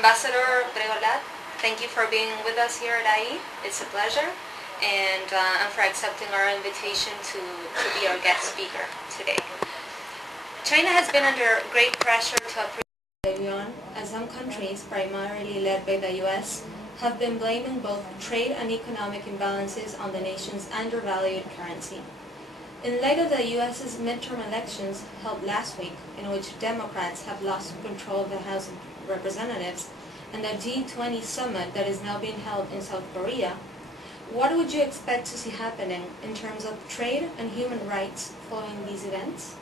Ambassador Bregolat, thank you for being with us here at IE. It's a pleasure, and for accepting our invitation to be our guest speaker today. China has been under great pressure to appreciate the yuan, as some countries, primarily led by the US, have been blaming both trade and economic imbalances on the nation's undervalued currency. In light of the U.S.'s midterm elections held last week, in which Democrats have lost control of the House of Representatives, and the G20 summit that is now being held in South Korea, what would you expect to see happening in terms of trade and human rights following these events?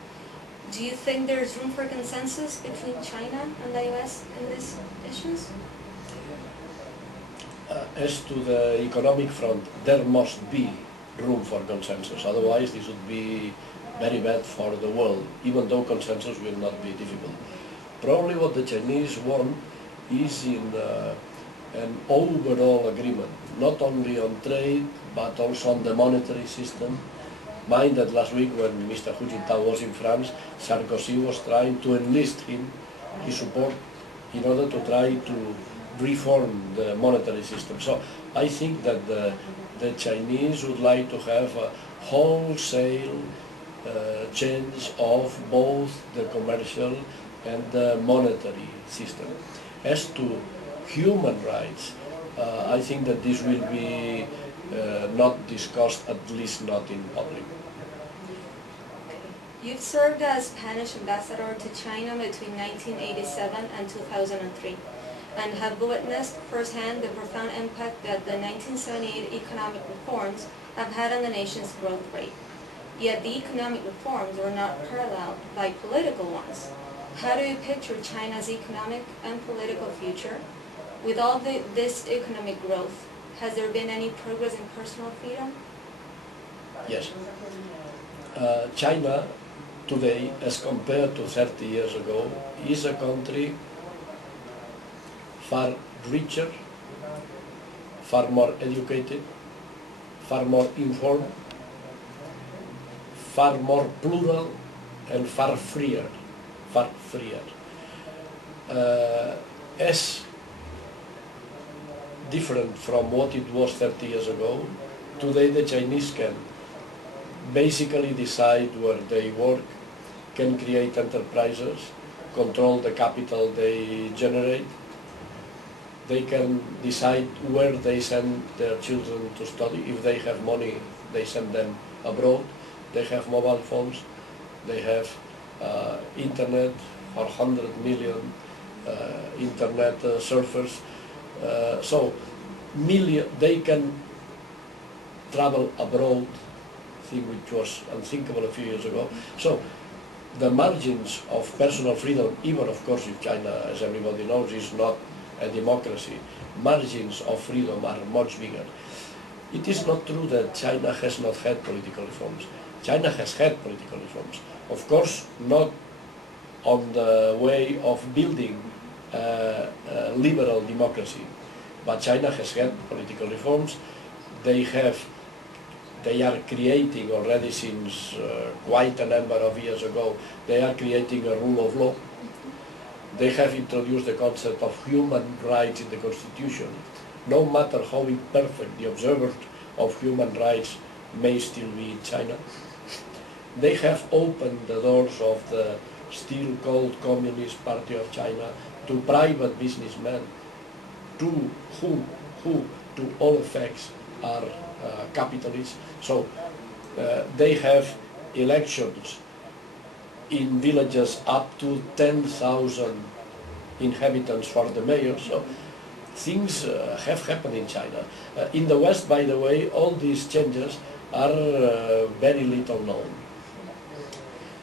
Do you think there is room for consensus between China and the U.S. in these issues? As to the economic front, there must be room for consensus, otherwise this would be very bad for the world, even though consensus will not be difficult. Probably what the Chinese want is in an overall agreement, not only on trade, but also on the monetary system. Mind that last week when Mr. Hu Jintao was in France, Sarkozy was trying to enlist his support in order to try to reform the monetary system. So I think that the Chinese would like to have a wholesale change of both the commercial and the monetary system. As to human rights, I think that this will be not discussed, at least not in public. You've served as Spanish ambassador to China between 1987 and 2003. And have witnessed firsthand the profound impact that the 1978 economic reforms have had on the nation's growth rate. Yet the economic reforms were not paralleled by political ones. How do you picture China's economic and political future? With all this economic growth, has there been any progress in personal freedom? Yes. China today, as compared to 30 years ago, is a country far richer, far more educated, far more informed, far more plural, and far freer. As different from what it was 30 years ago, today the Chinese can basically decide where they work, can create enterprises, control the capital they generate. They can decide where they send their children to study. If they have money, they send them abroad. They have mobile phones. They have internet for 100 million internet surfers. So they can travel abroad, thing which was unthinkable a few years ago. So the margins of personal freedom, even of course if China, as everybody knows, is not a democracy, margins of freedom are much bigger. It is not true that China has not had political reforms. China has had political reforms. Of course, not on the way of building a liberal democracy, but China has had political reforms. They are creating already since quite a number of years ago, they are creating a rule of law. They have introduced the concept of human rights in the Constitution. No matter how imperfect the observers of human rights may still be in China, they have opened the doors of the still called Communist Party of China to private businessmen, who to all effects are capitalists. So they have elections in villages up to 10,000 inhabitants for the mayor. So things have happened in China. In the West, by the way, all these changes are very little known.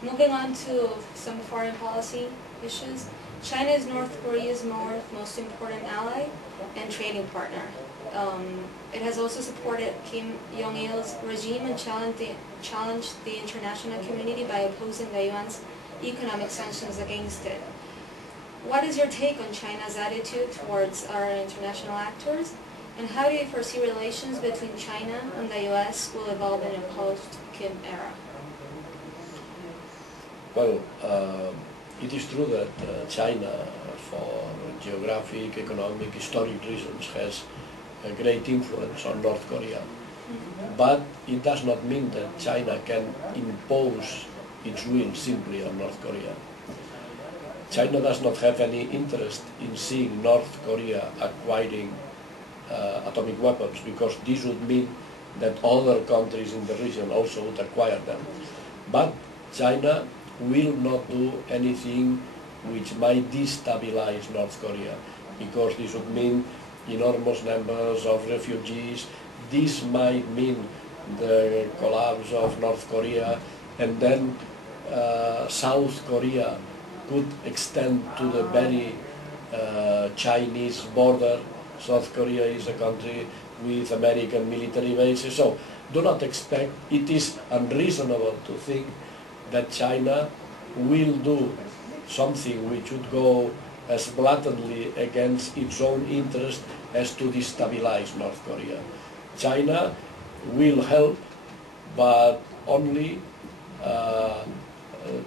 Moving on to some foreign policy issues, China is North Korea's most important ally and trading partner. It has also supported Kim Jong-il's regime and challenged the international community by opposing the UN's economic sanctions against it. What is your take on China's attitude towards our international actors, and how do you foresee relations between China and the US will evolve in a post-Kim era? Well, it is true that China for geographic, economic, historic reasons, has a great influence on North Korea. But it does not mean that China can impose its will simply on North Korea. China does not have any interest in seeing North Korea acquiring atomic weapons, because this would mean that other countries in the region also would acquire them. But China will not do anything which might destabilize North Korea, because this would mean enormous numbers of refugees. This might mean the collapse of North Korea, and then South Korea could extend to the very Chinese border. South Korea is a country with American military bases, so do not expect, it is unreasonable to think that China will do something which would go as blatantly against its own interest as to destabilize North Korea. China will help, but only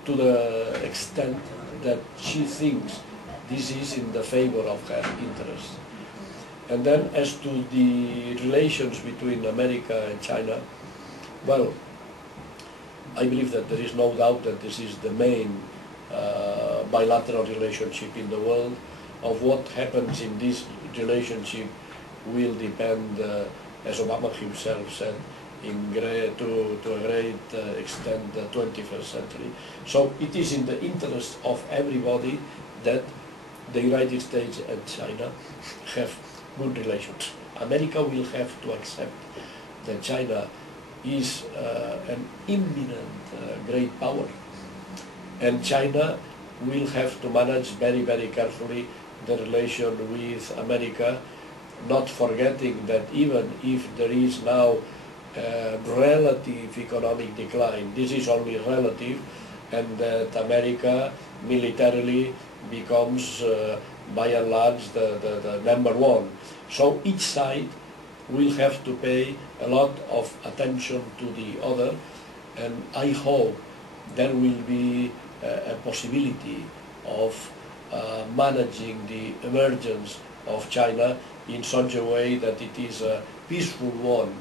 to the extent that she thinks this is in the favor of her interests. And then as to the relations between America and China, well, I believe that there is no doubt that this is the main bilateral relationship in the world. Of what happens in this relationship will depend, as Obama himself said, to a great extent, the 21st century. So it is in the interest of everybody that the United States and China have good relations. America will have to accept that China is an imminent great power, and China will have to manage very, very carefully the relation with America, not forgetting that even if there is now relative economic decline, this is only relative, and that America militarily becomes by and large the number one. So each side will have to pay a lot of attention to the other, and I hope there will be a possibility of managing the emergence of China in such a way that it is a peaceful one,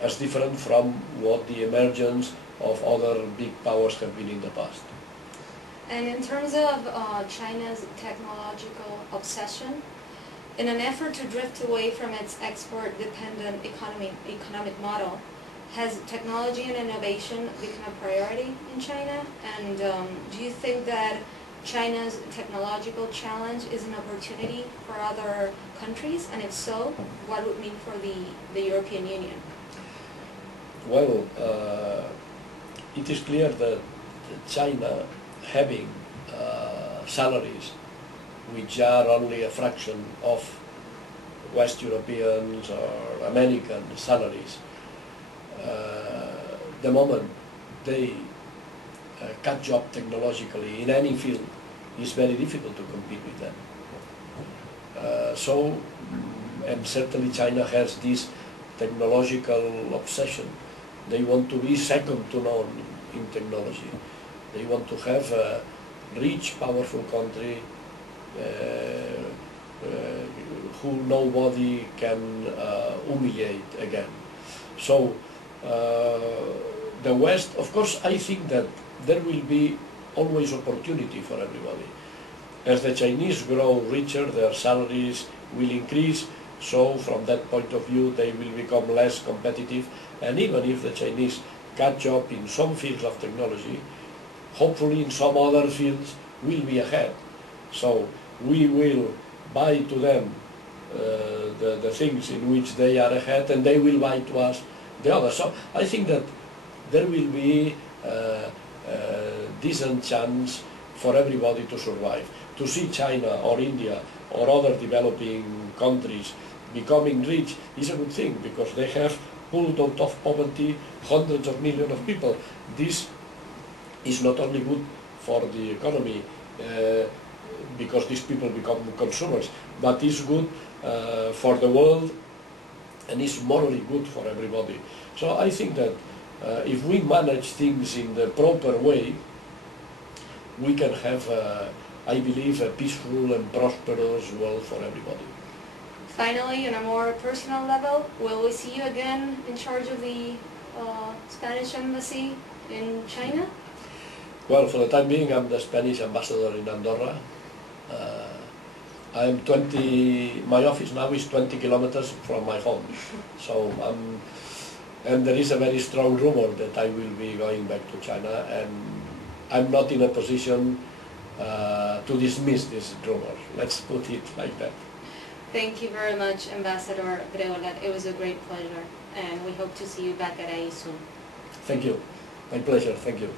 as different from what the emergence of other big powers have been in the past. And in terms of China's technological obsession, in an effort to drift away from its export-dependent economic model, has technology and innovation become a priority in China? And do you think that China's technological challenge is an opportunity for other countries? And if so, what would it mean for the European Union? Well, it is clear that China, having salaries which are only a fraction of West Europeans or American salaries, the moment they catch up technologically in any field, it's very difficult to compete with them. And certainly China has this technological obsession. They want to be second to none in technology. They want to have a rich, powerful country who nobody can humiliate again. So the West, of course, I think that there will be always opportunity for everybody. As the Chinese grow richer, their salaries will increase, so from that point of view they will become less competitive, and even if the Chinese catch up in some fields of technology, hopefully in some other fields will be ahead. So we will buy to them the things in which they are ahead, and they will buy to us the others. So I think that there will be a decent chance for everybody to survive. To see China or India or other developing countries becoming rich is a good thing, because they have pulled out of poverty hundreds of millions of people. This is not only good for the economy, because these people become consumers, but it's good for the world, and it's morally good for everybody. So I think that if we manage things in the proper way, we can have, I believe, a peaceful and prosperous world for everybody. Finally, on a more personal level, will we see you again in charge of the Spanish embassy in China? Well, for the time being, I'm the Spanish ambassador in Andorra. My office now is 20 kilometers from my home. So and there is a very strong rumor that I will be going back to China, and I'm not in a position to dismiss this rumor. Let's put it like that. Thank you very much, Ambassador Bregolat. It was a great pleasure, and we hope to see you back at AE soon. Thank you. My pleasure. Thank you.